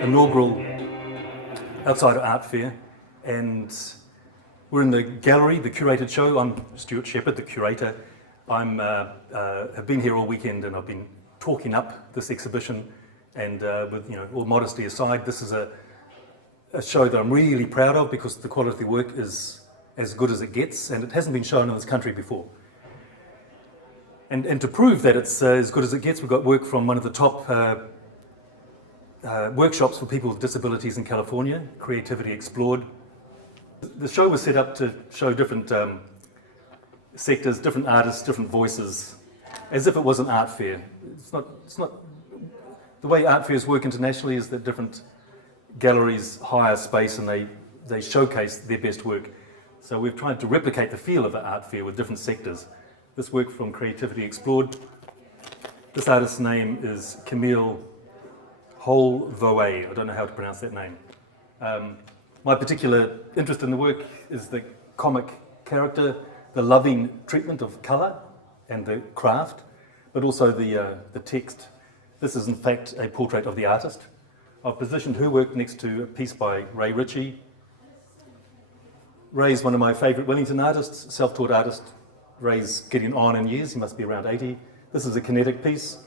Inaugural outside art fair, and we're in the gallery, the curated show. I'm Stuart Shepherd, the curator. Have been here all weekend, and I've been talking up this exhibition. And with all modesty aside, this is a show that I'm really proud of because the quality of the work is as good as it gets, and it hasn't been shown in this country before. And to prove that it's as good as it gets, we've got work from one of the top workshops for people with disabilities in California, Creativity Explored. The show was set up to show different sectors, different artists, different voices, as if it was an art fair. It's not. The way art fairs work internationally is that different galleries hire space and they showcase their best work. So we've tried to replicate the feel of an art fair with different sectors. This work from Creativity Explored. This artist's name is Camille Holvoe. I don't know how to pronounce that name. My particular interest in the work is the comic character, the loving treatment of colour and the craft, but also the text. This is in fact a portrait of the artist. I've positioned her work next to a piece by Ray Ritchie. Ray's one of my favourite Wellington artists, self-taught artist. Ray's getting on in years, he must be around 80. This is a kinetic piece.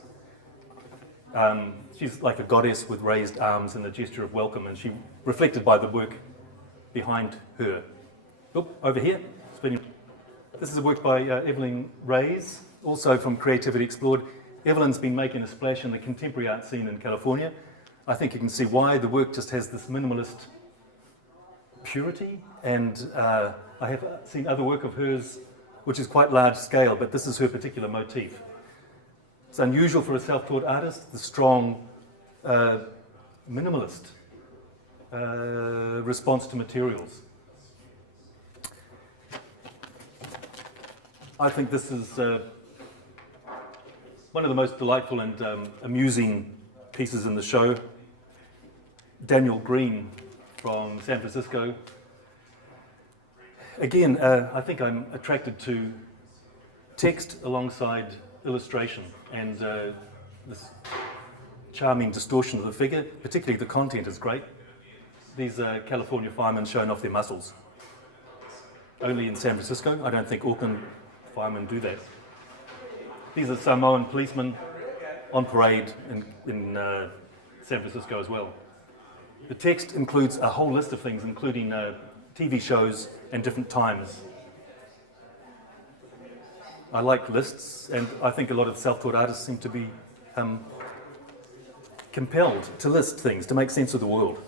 She's like a goddess with raised arms and a gesture of welcome, and she reflected by the work behind her. Oop, over here. This is a work by Evelyn Reyes, also from Creativity Explored. Evelyn's been making a splash in the contemporary art scene in California. I think you can see why. The work just has this minimalist purity, and I have seen other work of hers which is quite large scale, but this is her particular motif. It's unusual for a self-taught artist, the strong minimalist response to materials. I think this is one of the most delightful and amusing pieces in the show. Daniel Green from San Francisco. Again, I think I'm attracted to text alongside illustration and this charming distortion of the figure, particularly the content is great. These are California firemen showing off their muscles. Only in San Francisco. I don't think Auckland firemen do that. These are Samoan policemen on parade in San Francisco as well. The text includes a whole list of things, including TV shows and different times. I like lists, and I think a lot of self-taught artists seem to be compelled to list things, to make sense of the world.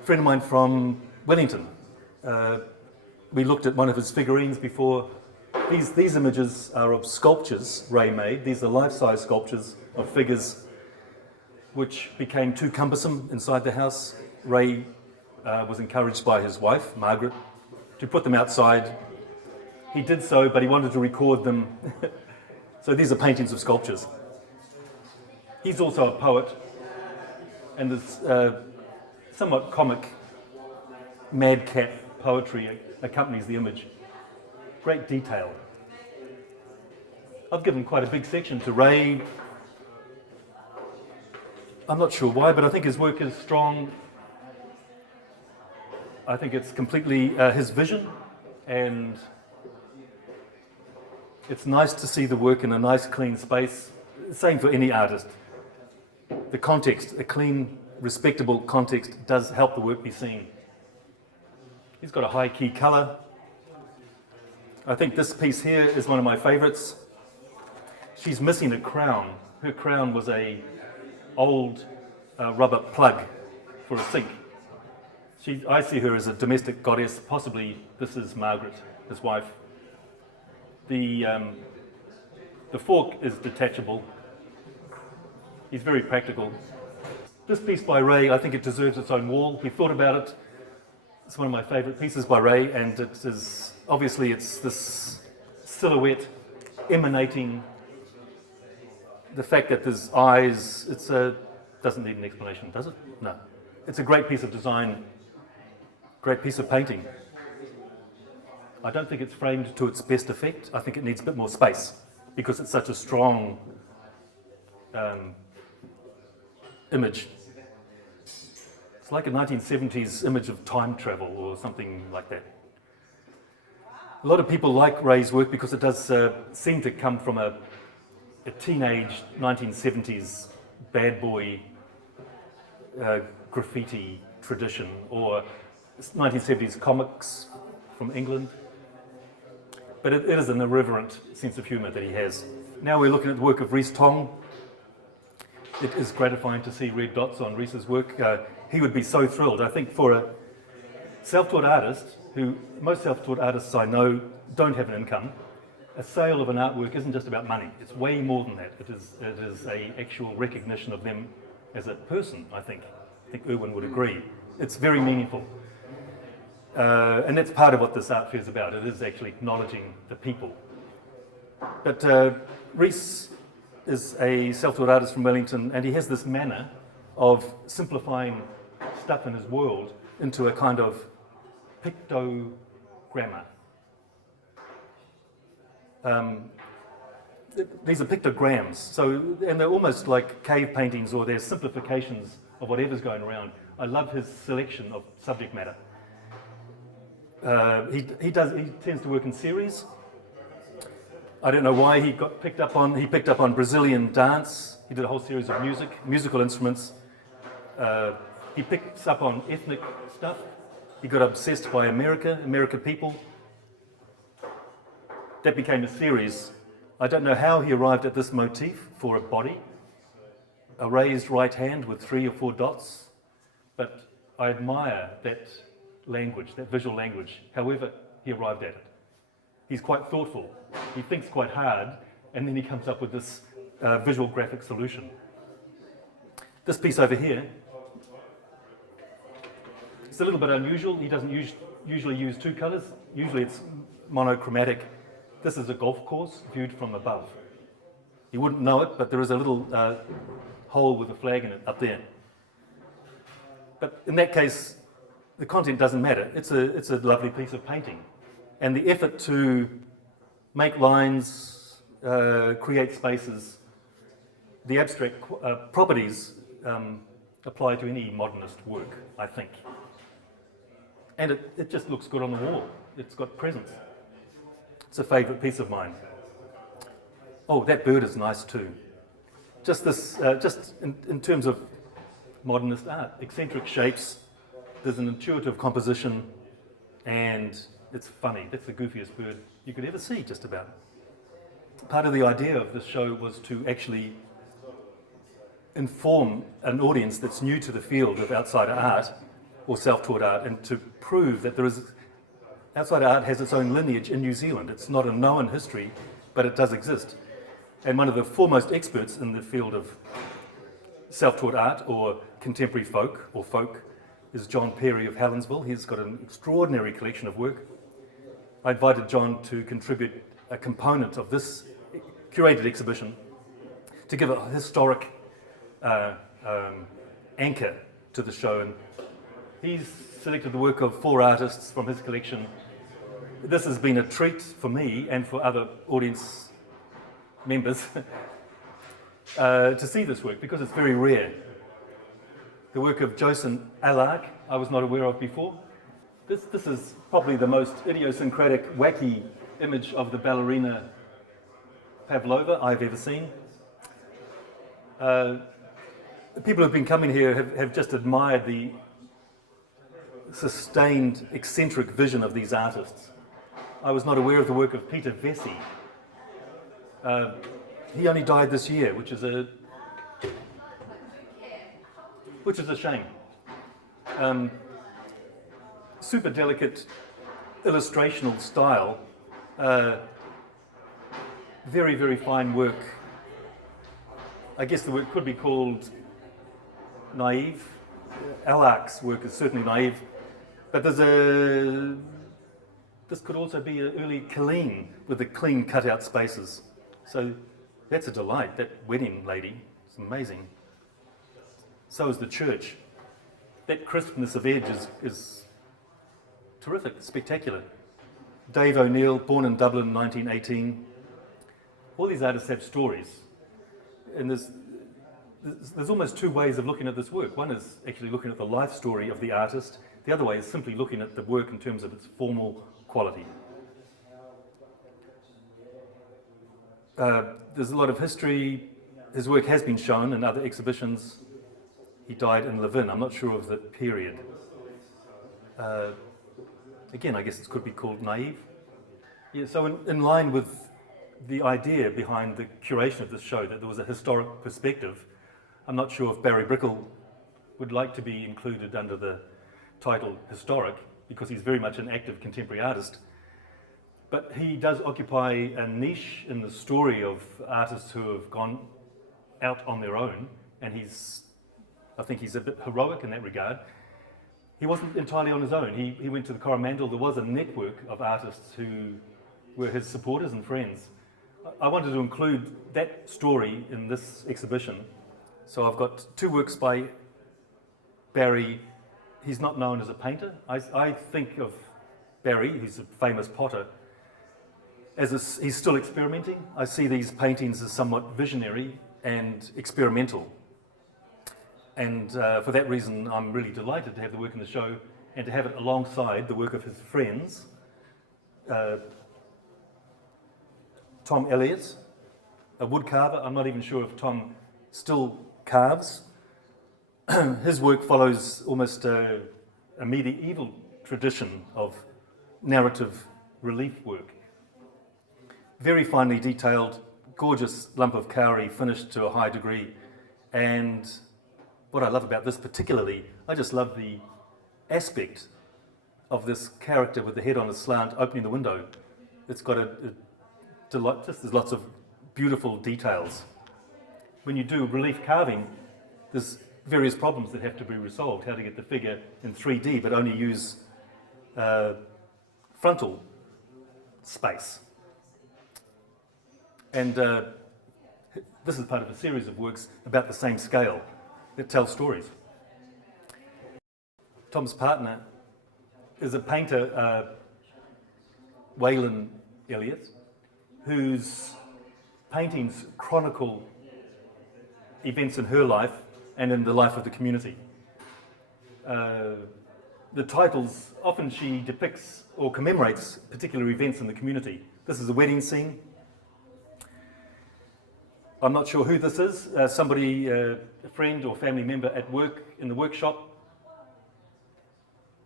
A friend of mine from Wellington, we looked at one of his figurines before. These images are of sculptures Ray made. These are life-size sculptures of figures which became too cumbersome inside the house. Ray was encouraged by his wife, Margaret, to put them outside. He did so, but he wanted to record them. So these are paintings of sculptures. He's also a poet, and this somewhat comic madcap poetry accompanies the image. Great detail. I've given quite a big section to Ray. I'm not sure why, but I think his work is strong. I think it's completely his vision, and it's nice to see the work in a nice, clean space. Same for any artist. The context, a clean, respectable context, does help the work be seen. He's got a high key colour. I think this piece here is one of my favourites. She's missing a crown. Her crown was a old rubber plug for a sink. I see her as a domestic goddess. Possibly this is Margaret, his wife. The fork is detachable. He's very practical. This piece by Ray, I think it deserves its own wall. We thought about it. It's one of my favourite pieces by Ray, and it is obviously it's this silhouette emanating the fact that there's eyes. It's doesn't need an explanation, does it? No. It's a great piece of design, great piece of painting. I don't think it's framed to its best effect. I think it needs a bit more space because it's such a strong image. It's like a 1970s image of time travel or something like that. A lot of people like Ray's work because it does seem to come from a teenage 1970s bad boy graffiti tradition, or 1970s comics from England. But it is an irreverent sense of humour that he has. Now we're looking at the work of Rhys Tong. It is gratifying to see red dots on Rhys's work. He would be so thrilled. I think for a self-taught artist, most self-taught artists I know don't have an income, a sale of an artwork isn't just about money. It's way more than that. It is an actual recognition of them as a person, I think. I think Irwin would agree. It's very meaningful. And that's part of what this art fair is about. It is actually acknowledging the people. But Rhys is a self-taught artist from Wellington, and he has this manner of simplifying stuff in his world into a kind of pictogramma. These are pictograms, and they're almost like cave paintings, or they're simplifications of whatever's going around. I love his selection of subject matter. He tends to work in series. I don't know why he picked up on Brazilian dance. He did a whole series of musical instruments. He picks up on ethnic stuff. He got obsessed by American people. That became a series. I don't know how he arrived at this motif for a body, a raised right hand with 3 or 4 dots, but I admire that language, that visual language, however he arrived at it. He's quite thoughtful. He thinks quite hard, and then he comes up with this visual graphic solution. This piece over here, it's a little bit unusual. He doesn't usually use 2 colours. Usually it's monochromatic. This is a golf course viewed from above. You wouldn't know it, but there is a little hole with a flag in it up there. But in that case, the content doesn't matter. It's a lovely piece of painting. And the effort to make lines, create spaces, the abstract properties apply to any modernist work, I think. And it just looks good on the wall. It's got presence. It's a favourite piece of mine. Oh, that bird is nice too. Just this, in terms of modernist art, eccentric shapes, there's an intuitive composition, and it's funny. That's the goofiest bird you could ever see, just about. Part of the idea of this show was to actually inform an audience that's new to the field of outsider art or self-taught art, and to prove that outsider art has its own lineage in New Zealand. It's not a known history, but it does exist. And one of the foremost experts in the field of self-taught art or contemporary folk is John Perry of Helensville. He's got an extraordinary collection of work. I invited John to contribute a component of this curated exhibition to give a historic anchor to the show. And he's selected the work of 4 artists from his collection. This has been a treat for me and for other audience members to see this work because it's very rare. The work of Joseph Alark I was not aware of before. This is probably the most idiosyncratic, wacky image of the ballerina Pavlova I've ever seen. The people who've been coming here have just admired the sustained, eccentric vision of these artists. I was not aware of the work of Peter Vesey. He only died this year, which is a shame. Super delicate illustrational style, very, very fine work. I guess the work could be called naive. Alark's work is certainly naive, but this could also be an early Colleen with the clean cut-out spaces. So that's a delight. That wedding lady is amazing. So is the church. That crispness of edge is terrific, spectacular. Dave O'Neill, born in Dublin in 1918. All these artists have stories. And there's almost two ways of looking at this work. One is actually looking at the life story of the artist. The other way is simply looking at the work in terms of its formal quality. There's a lot of history. His work has been shown in other exhibitions. He died in Levin. I'm not sure of the period. Again, I guess it could be called naive. Yeah, so in line with the idea behind the curation of this show, that there was a historic perspective, I'm not sure if Barry Brickell would like to be included under the title historic, because he's very much an active contemporary artist. But he does occupy a niche in the story of artists who have gone out on their own, and I think he's a bit heroic in that regard. He wasn't entirely on his own. He went to the Coromandel. There was a network of artists who were his supporters and friends. I wanted to include that story in this exhibition. So I've got two works by Barry. He's not known as a painter. I think of Barry, who's a famous potter, as he's still experimenting. I see these paintings as somewhat visionary and experimental. And for that reason, I'm really delighted to have the work in the show and to have it alongside the work of his friends. Tom Elliott, a woodcarver. I'm not even sure if Tom still carves. His work follows almost a medieval tradition of narrative relief work. Very finely detailed, gorgeous lump of kauri finished to a high degree. And what I love about this particularly, I just love the aspect of this character with the head on a slant opening the window. It's got there's lots of beautiful details. When you do relief carving, there's various problems that have to be resolved. How to get the figure in 3D, but only use frontal space. And this is part of a series of works about the same scale that tell stories. Tom's partner is a painter, Waylon Elliott, whose paintings chronicle events in her life and in the life of the community. The titles, often she depicts or commemorates particular events in the community. This is a wedding scene. I'm not sure who this is, somebody, a friend or family member at work, in the workshop.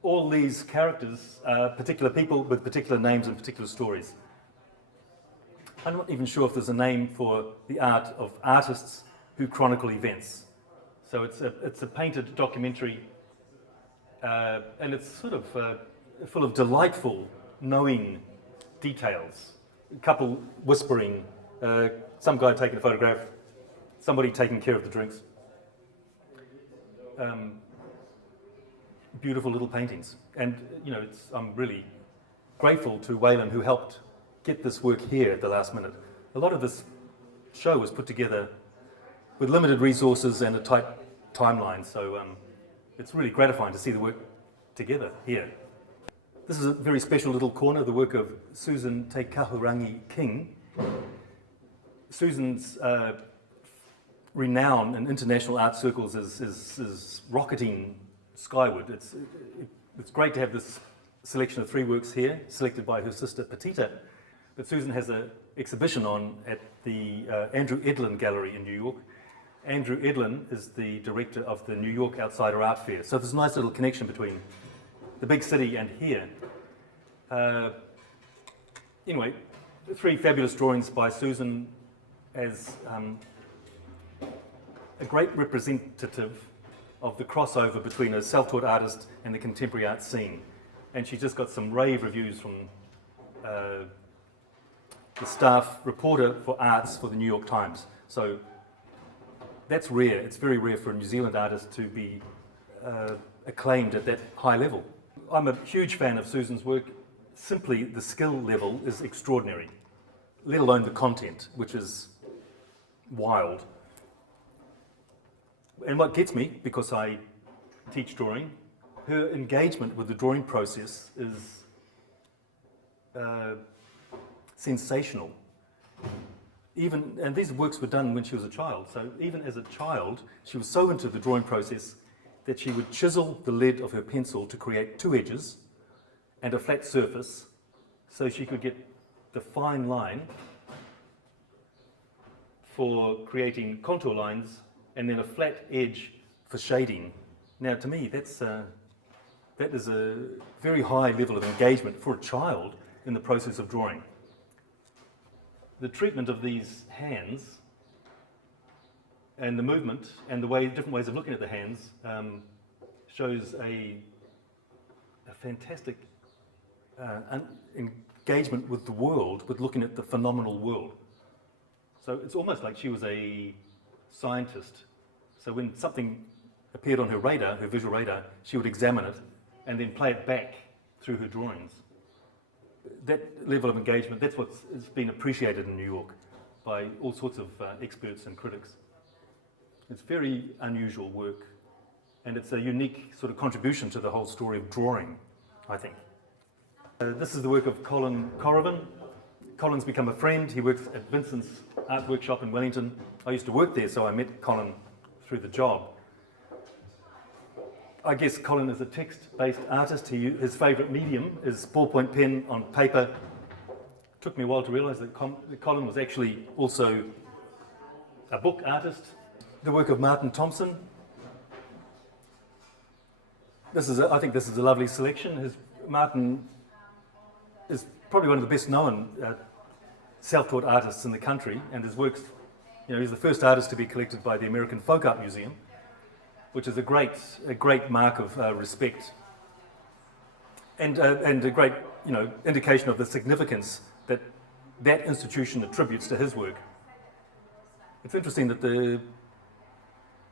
All these characters are particular people with particular names and particular stories. I'm not even sure if there's a name for the art of artists who chronicle events. So it's a painted documentary, and it's sort of full of delightful, knowing details. A couple whispering, some guy taking a photograph, somebody taking care of the drinks. Beautiful little paintings. And, you know, I'm really grateful to Waylon, who helped get this work here at the last minute. A lot of this show was put together with limited resources and a tight timeline, so it's really gratifying to see the work together here. This is a very special little corner, the work of Susan Te Kahurangi King. Susan's renown in international art circles is rocketing skyward. It's great to have this selection of 3 works here, selected by her sister Petita. But Susan has an exhibition on at the Andrew Edlin Gallery in New York. Andrew Edlin is the director of the New York Outsider Art Fair. So there's a nice little connection between the big city and here. Anyway, 3 fabulous drawings by Susan as a great representative of the crossover between a self-taught artist and the contemporary art scene. And she's just got some rave reviews from the staff reporter for arts for the New York Times. So that's rare. It's very rare for a New Zealand artist to be acclaimed at that high level. I'm a huge fan of Susan's work. Simply, the skill level is extraordinary, let alone the content, which is wild. And what gets me, because I teach drawing, her engagement with the drawing process is sensational. And these works were done when she was a child, so even as a child, she was so into the drawing process that she would chisel the lead of her pencil to create 2 edges and a flat surface so she could get the fine line for creating contour lines and then a flat edge for shading. Now to me that is a very high level of engagement for a child in the process of drawing. The treatment of these hands and the movement and the different ways of looking at the hands shows a fantastic engagement with the world, with looking at the phenomenal world. So it's almost like she was a scientist. So when something appeared on her radar, her visual radar, she would examine it and then play it back through her drawings. That level of engagement, that's what's been appreciated in New York by all sorts of experts and critics. It's very unusual work, and it's a unique sort of contribution to the whole story of drawing, I think. This is the work of Colin Corrivan. Colin's become a friend. He works at Vincent's Art Workshop in Wellington. I used to work there, so I met Colin through the job. I guess Colin is a text-based artist. His favourite medium is ballpoint pen on paper. It took me a while to realise that Colin was actually also a book artist. The work of Martin Thompson. I think this is a lovely selection. Martin is probably one of the best known self-taught artists in the country, and his works, he's the first artist to be collected by the American Folk Art Museum, which is a great mark of respect, and a great indication of the significance that institution attributes to his work. It's interesting that the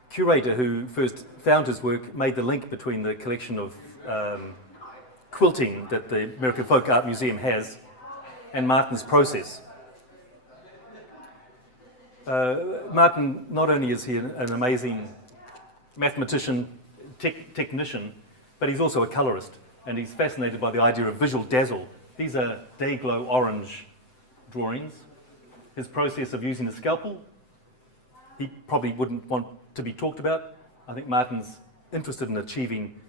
curator who first found his work made the link between the collection of quilting that the American Folk Art Museum has and Martin's process. Martin, not only is he an amazing mathematician, technician, but he's also a colorist, and he's fascinated by the idea of visual dazzle. These are day-glow orange drawings. His process of using a scalpel, he probably wouldn't want to be talked about. I think Martin's interested in achieving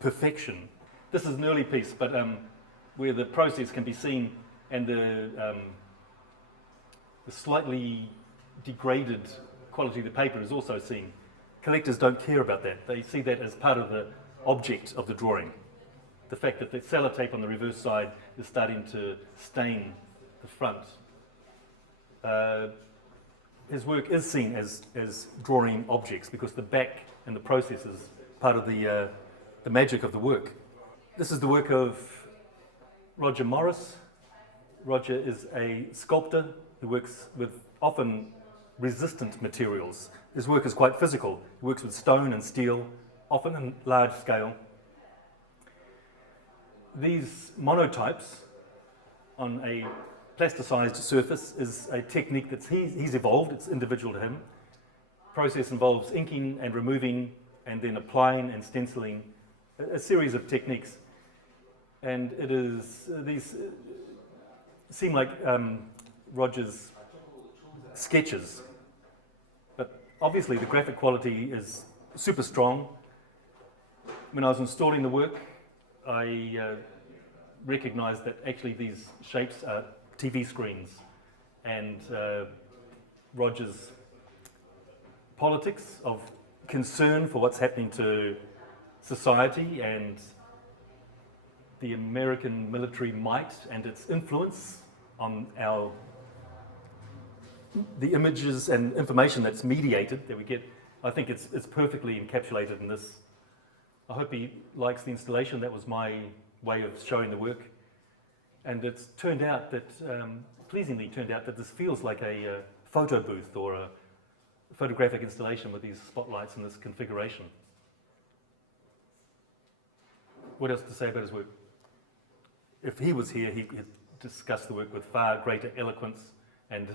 perfection. This is an early piece, but where the process can be seen and the slightly degraded quality of the paper is also seen. Collectors don't care about that. They see that as part of the object of the drawing. The fact that the sellotape on the reverse side is starting to stain the front. His work is seen as drawing objects because the back and the process is part of the magic of the work. This is the work of Roger Morris. Roger is a sculptor who works with often resistant materials. His work is quite physical. He works with stone and steel, often in large scale. These monotypes on a plasticized surface is a technique that he's evolved. It's individual to him. The process involves inking and removing and then applying and stenciling, a series of techniques. And these seem like Roger's sketches. But obviously the graphic quality is super strong. When I was installing the work, I recognised that actually these shapes are TV screens, and Roger's politics of concern for what's happening to society and the American military might and its influence on the images and information that's mediated that we get. I think it's perfectly encapsulated in this. I hope he likes the installation. That was my way of showing the work. And it's turned out that, pleasingly turned out that this feels like a photo booth or a photographic installation with these spotlights in this configuration. What else to say about his work? If he was here, he'd discuss the work with far greater eloquence and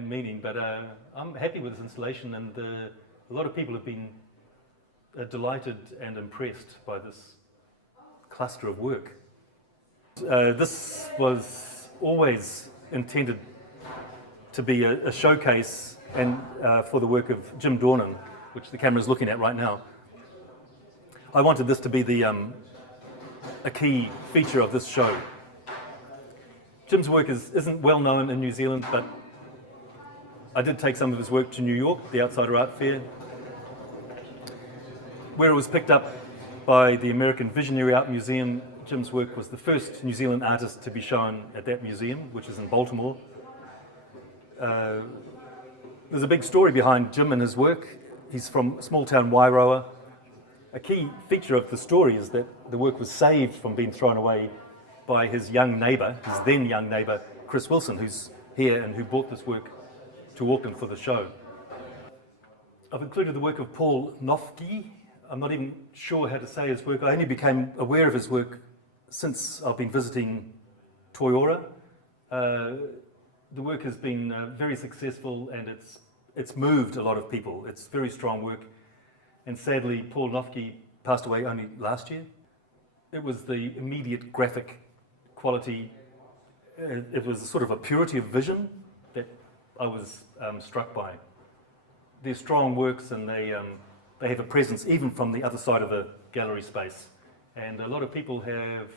meaning. But I'm happy with this installation, and a lot of people have been delighted and impressed by this cluster of work. This was always intended to be a showcase and for the work of Jim Dornan, which the camera is looking at right now. I wanted this to be a key feature of this show. Jim's work isn't well known in New Zealand, but I did take some of his work to New York, the Outsider Art Fair, where it was picked up by the American Visionary Art Museum. Jim's work was the first New Zealand artist to be shown at that museum, which is in Baltimore. There's a big story behind Jim and his work. He's from small town Wairoa. A key feature of the story is that the work was saved from being thrown away by his young neighbour, his then young neighbour, Chris Wilson, who's here and who brought this work to Auckland for the show. I've included the work of Paul Nofke. I'm not even sure how to say his work. I only became aware of his work since I've been visiting Toiora. The work has been very successful, and it's moved a lot of people. It's very strong work. And sadly, Paul Nofke passed away only last year. It was the immediate graphic quality. It was sort of a purity of vision that I was struck by. They're strong works, and they have a presence even from the other side of the gallery space. And a lot of people have,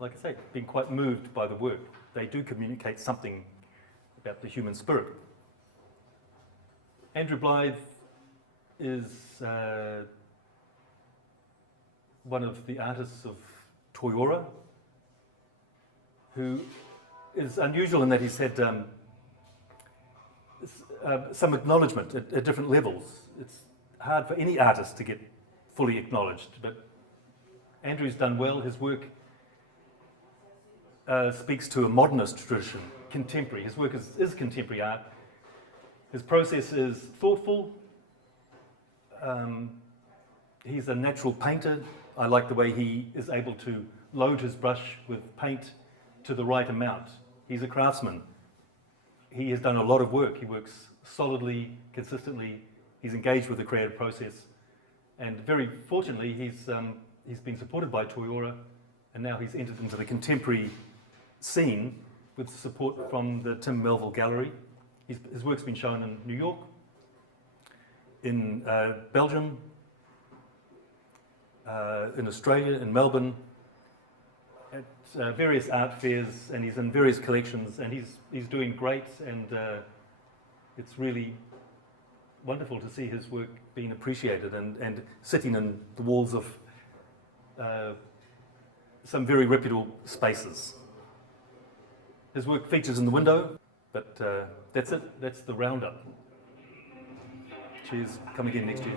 like I say, been quite moved by the work. They do communicate something about the human spirit. Andrew Blythe is one of the artists of Toiora, who is unusual in that he's had some acknowledgement at different levels. It's hard for any artist to get fully acknowledged, but Andrew's done well. His work speaks to a modernist tradition, contemporary. His work is contemporary art. His process is thoughtful. He's a natural painter. I like the way he is able to load his brush with paint to the right amount. He's a craftsman. He has done a lot of work. He works solidly, consistently. He's engaged with the creative process. And very fortunately, he's been supported by Toiora, and now he's entered into the contemporary scene with support from the Tim Melville Gallery. His work's been shown in New York, in Belgium, in Australia, in Melbourne, at various art fairs, and he's in various collections, and he's doing great, and it's really wonderful to see his work being appreciated and sitting in the walls of some very reputable spaces. His work features in the window, but that's it. That's the roundup. Cheers. Come again next year.